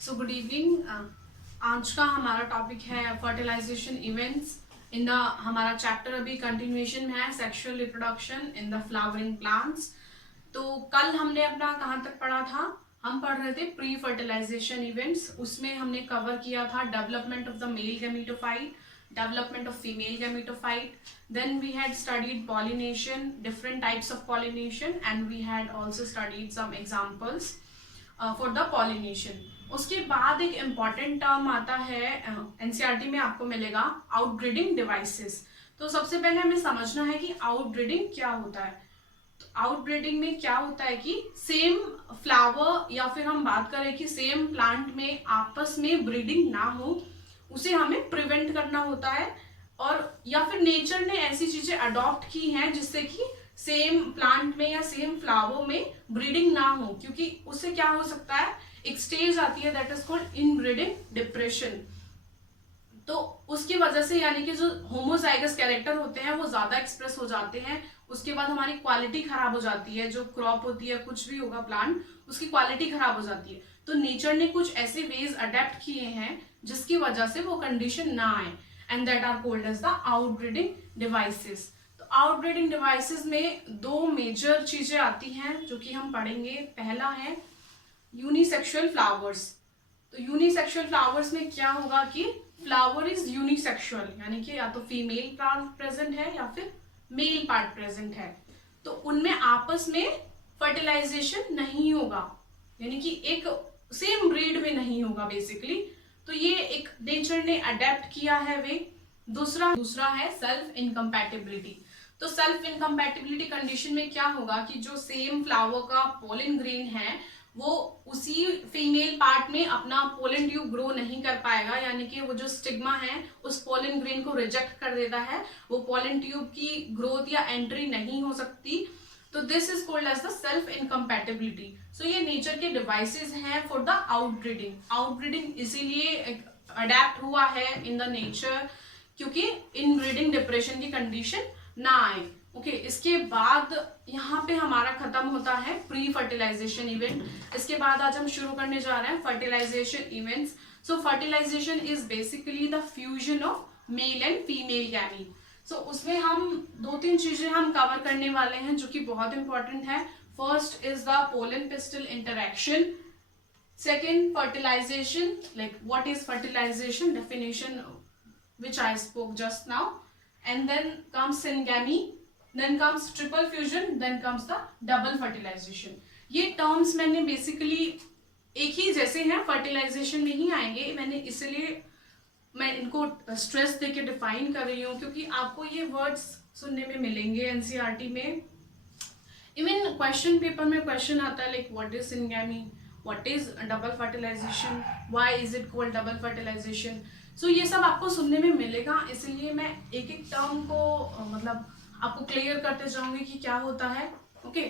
So good evening. आज का हमारा टॉपिक है फर्टिलाइजेशन इवेंट्स इन द हमारा चैप्टर अभी कंटिन्यूएशन है sexual reproduction in the flowering plants. तो कल हमने अपना कहाँ तक पढ़ा था? हम पढ़ रहे थे प्री फर्टिलाइजेशन इवेंट्स। उसमें हमने कवर किया था development of the male gametophyte, development of female gametophyte, then we had studied pollination, different types of pollination, and we had also studied some examples for the pollination. उसके बाद एक important term आता है, NCERT में आपको मिलेगा, outbreeding devices. तो सबसे पहले हमें समझना है कि आउटब्रीडिंग क्या होता है। तो आउटब्रीडिंग में क्या होता है कि सेम फ्लावर या फिर हम बात करें कि सेम प्लांट में आपस में ब्रीडिंग ना हो, उसे हमें प्रिवेंट करना होता है। और या फिर नेचर ने ऐसी चीजें अडॉप्ट की हैं जिससे कि सेम प्लांट में या सेम फ्लावर में ब्रीडिंग ना हो, क्योंकि उससे क्या हो सकता है, एक स्टेज आती है that is called inbreeding depression. तो उसकी वजह से यानी कि जो होमोजाइगस कैरेक्टर होते हैं वो ज्यादा एक्सप्रेस हो जाते हैं। उसके बाद हमारी क्वालिटी खराब हो जाती है, जो क्रॉप होती है, कुछ भी होगा प्लांट, उसकी क्वालिटी खराब हो जाती है। तो नेचर ने कुछ ऐसे वेज अडेप्ट किए हैं जिसकी वजह से वो कंडीशन ना आए, and that are called as the outbreeding devices. तो आउटब्रीडिंग डिवाइसेस में दो मेजर चीजें आती हैं जो कि हम पढ़ेंगे। पहला है यूनिसेक्सुअल फ्लावर्स। तो यूनिसेक्सुअल फ्लावर्स में क्या होगा कि फ्लावर इज यूनिसेक्सुअल, यानी कि या तो फीमेल पार्ट प्रेजेंट है या फिर मेल पार्ट प्रेजेंट है। तो उनमें आपस में फर्टिलाइजेशन नहीं होगा, यानी कि एक सेम ब्रीड में नहीं होगा बेसिकली। तो ये एक नेचर ने अडेप्ट किया है वे। दूसरा है सेल्फ इनकम्पैटिबिलिटी। तो सेल्फ इनकम्पैटिबिलिटी कंडीशन में क्या होगा कि जो सेम फ्लावर का पोलन ग्रेन है वो उसी फीमेल पार्ट में अपना पोलन ट्यूब ग्रो नहीं कर पाएगा, यानी कि वो जो स्टिग्मा है उस पोलन ग्रेन को रिजेक्ट कर देता है, वो पोलन ट्यूब की ग्रोथ या एंट्री नहीं हो सकती। तो this is called as the self incompatibility. So ये नेचर के डिवाइसेस हैं फॉर द आउटब्रीडिंग। आउटब्रीडिंग इसीलिए अडेप्ट हुआ है इन द नेचर क्योंकि इनब्रीडिंग डिप्रेशन की कंडीशन ना आए। ओके, इसके बाद यहाँ पे हमारा खत्म होता है प्री फर्टिलाइजेशन इवेंट। इसके बाद आज हम शुरू करने जा रहे हैं fertilisation events. So fertilisation is basically the fusion of male and female gamete. So उसमें हम दो तीन चीजें हम कवर करने वाले हैं जो कि बहुत इंपॉर्टेंट है। First is the pollen pistol interaction. Second, fertilization, like what is fertilization, definition which I spoke just now, and then comes syngamy, then comes triple fusion, then comes the double fertilization. ये terms मैंने basically एक ही जैसे हैं, fertilisation में ही आएंगे, मैंने इसलिए मैं इनको स्ट्रेस देके डिफाइन कर रही हूँ क्योंकि आपको ये वर्ड्स सुनने में मिलेंगे एनसीईआरटी में। इवन क्वेश्चन पेपर में क्वेश्चन आता है like what is syngamy, what is double fertilisation, why is it called double fertilisation. So ये सब आपको सुनने में मिलेगा, इसलिए मैं एक एक टर्म को मतलब आपको क्लियर करते जाऊंगी कि क्या होता है। ओके,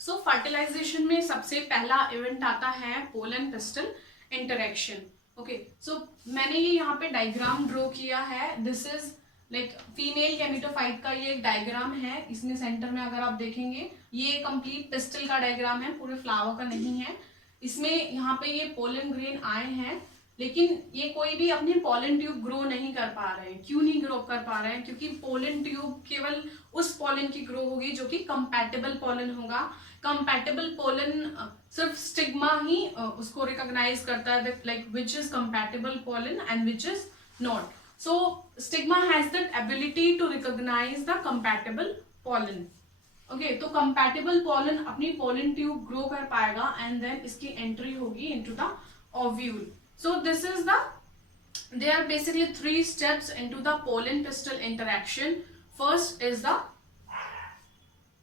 सो फर्टिलाइजेशन में सबसे पहला इवेंट आता है पोलन पिस्टल इंटरेक्शन। ओके, सो मैंने ये यहाँ पे डायग्राम ड्रॉ किया है। This is like female gametophyte का ये एक डायग्राम है। इसमें सेंटर में अगर आप देखेंगे ये कंप्लीट पिस्टल का डायग्राम है, पूरे फ्लावर का नहीं है। इसमें यहाँ पे ये पोलन ग्रेन आए हैं, लेकिन ये कोई भी अपने पोलन ट्यूब ग्रो नहीं कर पा रहे हैं। क्यों नहीं ग्रो कर पा रहे हैं? क्योंकि पोलन ट्यूब केवल उस पोलन की ग्रो होगी जो कि कंपैटिबल पोलन होगा। कंपैटिबल पोलन सिर्फ स्टिग्मा ही उसको रिकॉग्नाइज करता है, like which is compatible pollen and which is not. So stigma has that ability to recognize the compatible pollen. Okay, तो compatible pollen अपनी pollen tube grow कर पाएगा and then इसकी entry होगी into the ovule. So this is the, there are basically three steps into the pollen pistil interaction. First is the,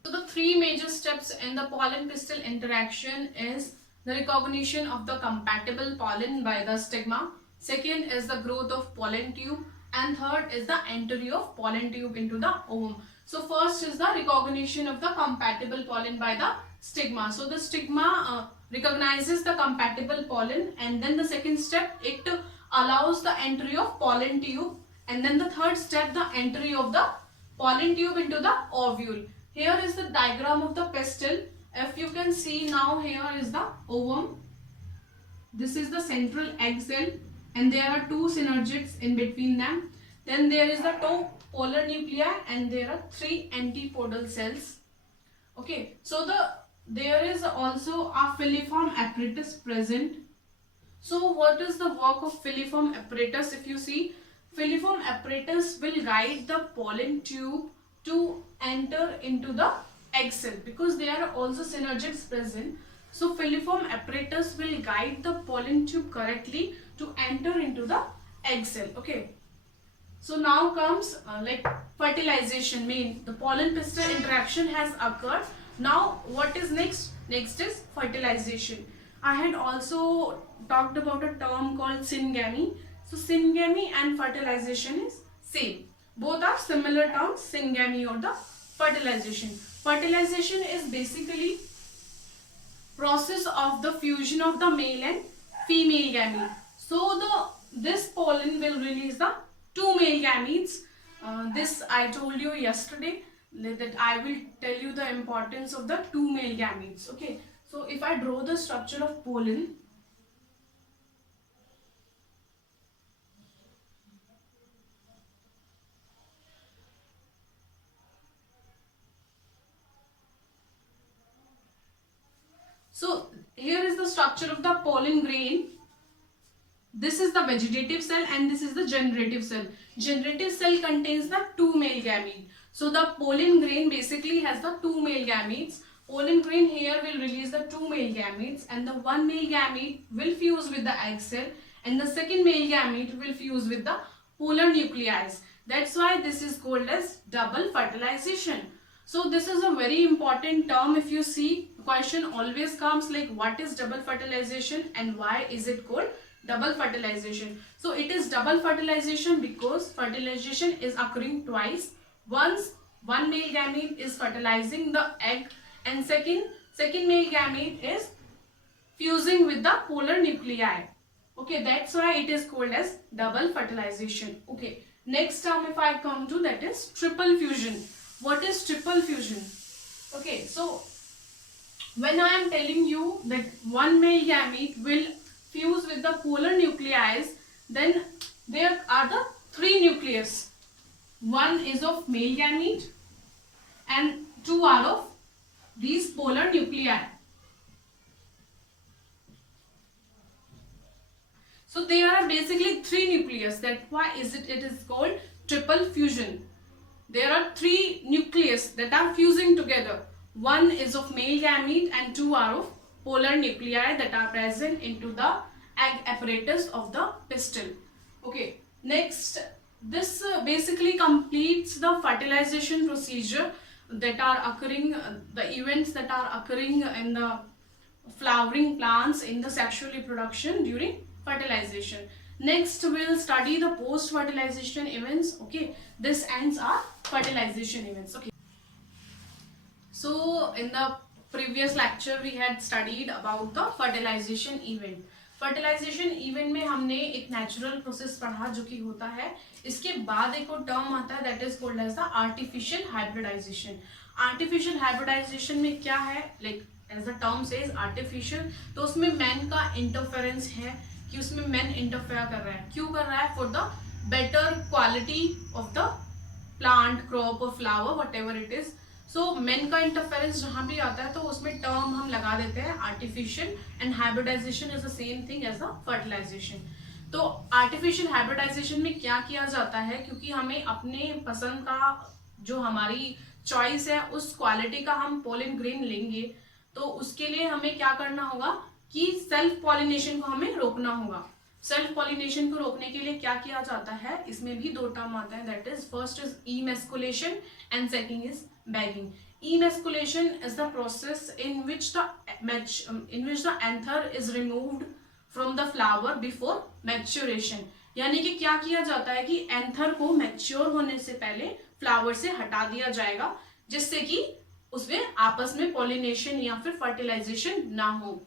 so the three major steps in the pollen pistil interaction is the recognition of the compatible pollen by the stigma. Second is the growth of pollen tube, and third is the entry of pollen tube into the ovum. So first is the recognition of the compatible pollen by the stigma. So the stigma recognizes the compatible pollen, and then the second step, it allows the entry of pollen tube, and then the third step, the entry of the pollen tube into the ovule. Here is the diagram of the pistil. If you can see now, here is the ovum. This is the central egg cell, and there are two synergids in between them. Then there is the two polar nuclei, and there are three antipodal cells. Okay, so there is also a filiform apparatus present. So what is the work of filiform apparatus? If you see, filiform apparatus will guide the pollen tube to enter into the egg cell, because there are also synergids present. So filiform apparatus will guide the pollen tube correctly to enter into the egg cell. Okay. So now comes like fertilization. Mean the pollen pistil interaction has occurred. Now what is next? Next is fertilization. I had also talked about a term called syngamy. So syngamy and fertilization is same. Both are similar terms, syngamy or the fertilization. Fertilization is basically process of the fusion of the male and female gamete. So this pollen will release the two male gametes. This I told you yesterday, that I will tell you the importance of the two male gametes. Okay, so if I draw the structure of pollen, so here is the structure of the pollen grain. This is the vegetative cell and this is the generative cell. Generative cell contains the two male gametes. So the pollen grain basically has the two male gametes. Pollen grain here will release the two male gametes, and the one male gamete will fuse with the egg cell, and the second male gamete will fuse with the polar nuclei. That's why this is called as double fertilization. So this is a very important term. If you see, the question always comes like, what is double fertilization and why is it called double fertilization? So it is double fertilization because fertilization is occurring twice. Once one male gamete is fertilizing the egg, and second male gamete is fusing with the polar nuclei. Okay, that's why it is called as double fertilization. Okay, next term if I come to, that is triple fusion. What is triple fusion? Okay, so when I am telling you that one male gamete will fuse with the polar nuclei, then there are the three nucleus. One is of male gamete and two are of these polar nuclei. So there are basically three nucleus. That's why it is called triple fusion. There are three nucleus that are fusing together. One is of male gamete and two are of polar nuclei that are present into the egg apparatus of the pistil. Okay, next, this basically completes the fertilization procedure that are occurring, the events that are occurring in the flowering plants in the sexual reproduction during fertilization. Next, we'll study the post-fertilization events. Okay, this ends our fertilization events. Okay, so in the previous lecture we had studied about the fertilization event. Fertilization event में हमने एक natural process पढ़ा जो कि होता है. इसके बाद एक और टर्म आता है that is called as the artificial hybridization. Artificial hybridization में क्या है, like as the term says artificial, तो उसमें मैन का इंटरफेरेंस है कि उसमें मैन इंटरफेयर कर रहा है. क्यों कर रहा है? For the better quality of the plant, crop और flower, whatever it is. So man का इंटरफेरेंस जहां भी आता है तो उसमें टर्म हम लगा देते हैं artificial, and hybridization is the same thing as the fertilization. तो आर्टिफिशियल हाइब्रिडाइजेशन में क्या किया जाता है, क्योंकि हमें अपने पसंद का जो हमारी चॉइस है उस क्वालिटी का हम पोलन ग्रेन लेंगे, तो उसके लिए हमें क्या करना होगा कि सेल्फ पॉलिनेशन को हमें रोकना होगा. सेल्फ पॉलिनेशन को रोकने के लिए क्या किया जाता है, इसमें भी दो टर्म आते हैं, that is first is emasculation and second is bagging. Emasculation is the process in which the anther is removed from the flower before maturation. यानी कि क्या किया जाता है कि एंथर को मैच्योर होने से पहले फ्लावर से हटा दिया जाएगा, जिससे कि उसमें आपस में पॉलिनेशन या फिर फर्टिलाइजेशन ना हो.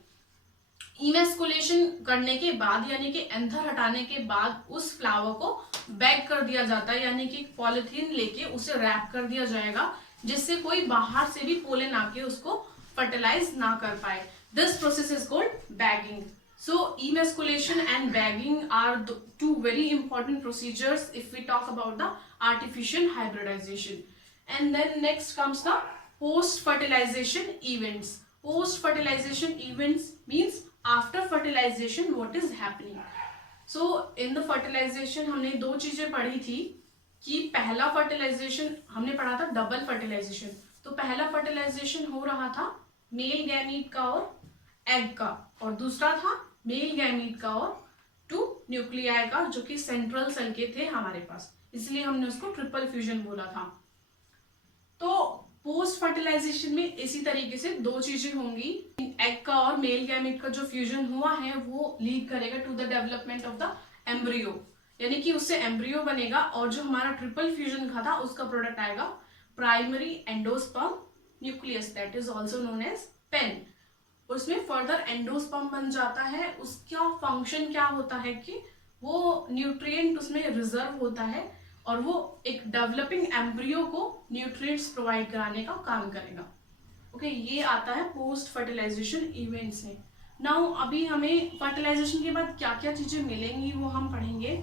इमेस्कुलेशन करने के बाद यानी कि एंथर हटाने के बाद उस फ्लावर को बैग कर दिया जाता है, यानी कि पॉलिथीन लेके उसे रैप कर दिया जाएगा, जिससे कोई बाहर से भी पोलन आके उसको फर्टिलाइज ना कर पाए. This process is called bagging. So emasculation and bagging are the two very important procedures if we talk about the artificial hybridization. And then next comes the post fertilization events. Post fertilization events means after fertilization what is happening. So in the fertilization हमने दो चीजें पढ़ी थी कि पहला fertilisation हमने पढ़ा था डबल फर्टिलाइजेशन. तो पहला फर्टिलाइजेशन हो रहा था मेल गैमीट का और एग का, और दूसरा था मेल गैमीट का और 2 न्यूक्लियाई का, जो कि सेंट्रल सेल के थे हमारे पास, इसलिए हमने उसको ट्रिपल फ्यूजन बोला था. तो पोस्ट फर्टिलाइजेशन में इसी तरीके से दो चीजें होंगी. एग का और मेल गैमीट का जो फ्यूजन हुआ है वो लीड करेगा to the development of the embryo, यानी कि उससे एम्ब्रियो बनेगा, और जो हमारा ट्रिपल फ्यूजन का था उसका प्रोडक्ट आएगा primary endosperm nucleus, that is also known as pen. उसमें फर्दर एंडोस्पर्म बन जाता है. उसका फंक्शन क्या होता है कि वो न्यूट्रिएंट उसमें रिजर्व होता है और वो एक डेवलपिंग एम्ब्रियो को न्यूट्रिएंट्स प्रोवाइड कराने का काम करेगा. ओके, ये आता है पोस्ट फर्टिलाइजेशन इवेंट्स में. नाउ अभी हमें फर्टिलाइजेशन के बाद क्या क्या चीजें मिलेंगी वो हम पढ़ेंगे.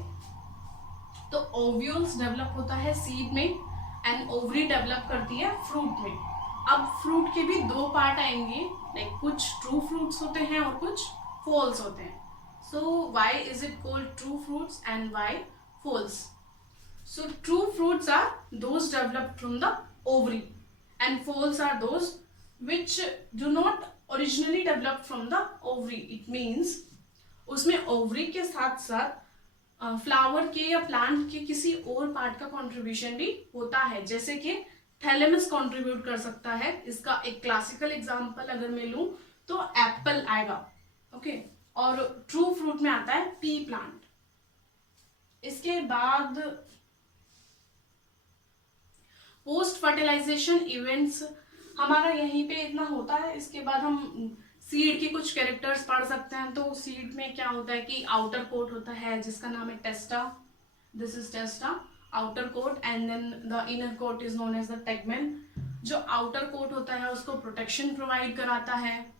तो ओव्यूल्स डेवलप होता है सीड में एंड ओवरी डेवलप करती है फ्रूट में. अब फ्रूट के भी दो पार्ट आएंगे, लाइक कुछ ट्रू फ्रूट्स होते हैं और कुछ फॉल्स होते हैं. So why is it called true fruits and why false? So true fruits are those developed from the ovary and false are those which do not originally develop from the ovary. It means उसमें ovary के साथ साथ flower के या plant के किसी और part का कंट्रीब्यूशन भी होता है, जैसे कि थैलेमस कंट्रीब्यूट कर सकता है. इसका एक क्लासिकल एग्जांपल अगर मैं लूं तो एप्पल आएगा. ओके, और ट्रू फ्रूट में आता है पी प्लांट. इसके बाद पोस्ट फर्टिलाइजेशन इवेंट्स हमारा यहीं पे इतना होता है. इसके बाद हम सीड के कुछ कैरेक्टर्स पढ़ सकते हैं. तो सीड में क्या होता है कि आउटर कोट होता है जिसका नाम है testa. This is testa, outer coat, and then the inner coat is known as the tegmen. जो आउटर कोट होता है उसको प्रोटेक्शन प्रोवाइड कराता है.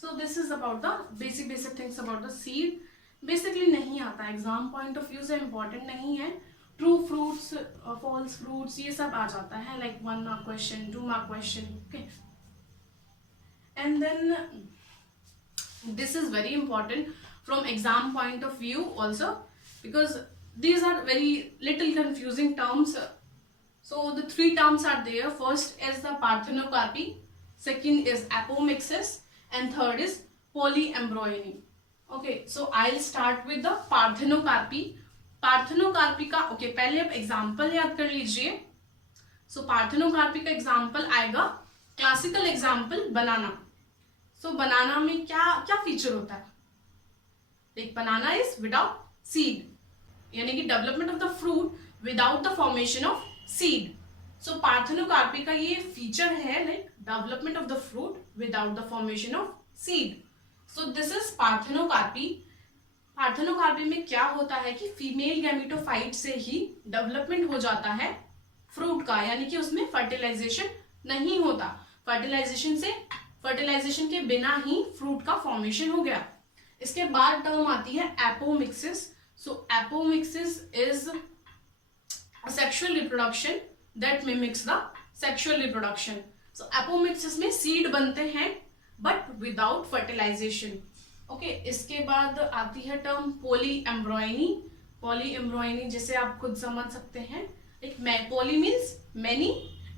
So this is about the basic things about the seed. Basically नहीं आता, exam point of view से important नहीं है. ट्रू फ्रूट्स, फॉल्स फ्रूट्स, ये सब आ जाता है, like 1 mark question, 2 mark question. Okay, and then this is very important from exam point of view also, because these are very little confusing terms. So the 3 terms are there. First is the parthenocarpy, second is apomixis, and third is polyembryony. Okay, so I'll start with the parthenocarpy. Parthenocarpy का okay पहले आप example याद कर लीजिए. सो parthenocarpy का example आएगा, classical example बनाना. सो बनाना में क्या क्या फीचर होता है? Like banana is without seed, यानी कि development of the fruit without the formation of seed. So parthenocarpy का ये फीचर है, like development of the fruit without the formation of seed. So this is parthenocarpy. Parthenocarpy में क्या होता है कि फीमेल गैमेटोफाइट से ही डेवलपमेंट हो जाता है फ्रूट का, यानी कि उसमें फर्टिलाइजेशन नहीं होता. फर्टिलाइजेशन के बिना ही फ्रूट का फॉर्मेशन हो गया. इसके बाद टर्म आती है apomixis. So apomixis is sexual reproduction that mimics the sexual reproduction. So apomixis में सीड बनते हैं बट विदाउट फर्टिलाइजेशन. ओके, इसके बाद आती है term polyembryony. Polyembryony जैसे आप खुद समझ सकते हैं, एक poly means many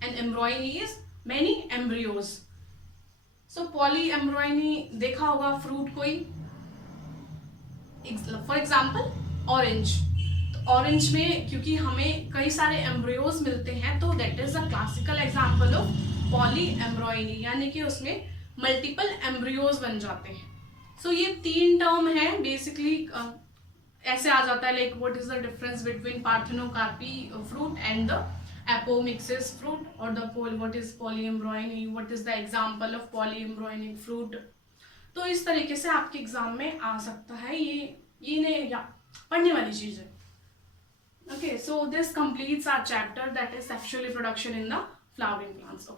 and embryony is many embryos. So polyembryony देखा होगा फ्रूट कोई, फॉर एग्जाम्पल ऑरेंज. तो ऑरेंज में क्योंकि हमें कई सारे एम्ब्रियोज मिलते हैं तो that is a classical example of polyembryony, यानी कि उसमें मल्टीपल एम्ब्रियोज बन जाते हैं. सो ये 3 टर्म है बेसिकली. ऐसे आ जाता है like what is the difference between parthenocarpy fruit and the apomixis fruit, और the what is polyembryony, what is the example of polyembryonic fruit. तो इस तरीके से आपके एग्जाम में आ सकता है. ये नहीं या पढ़ने वाली चीज है. Okay, so this completes our chapter that is sexual reproduction in the flowering plants. Okay.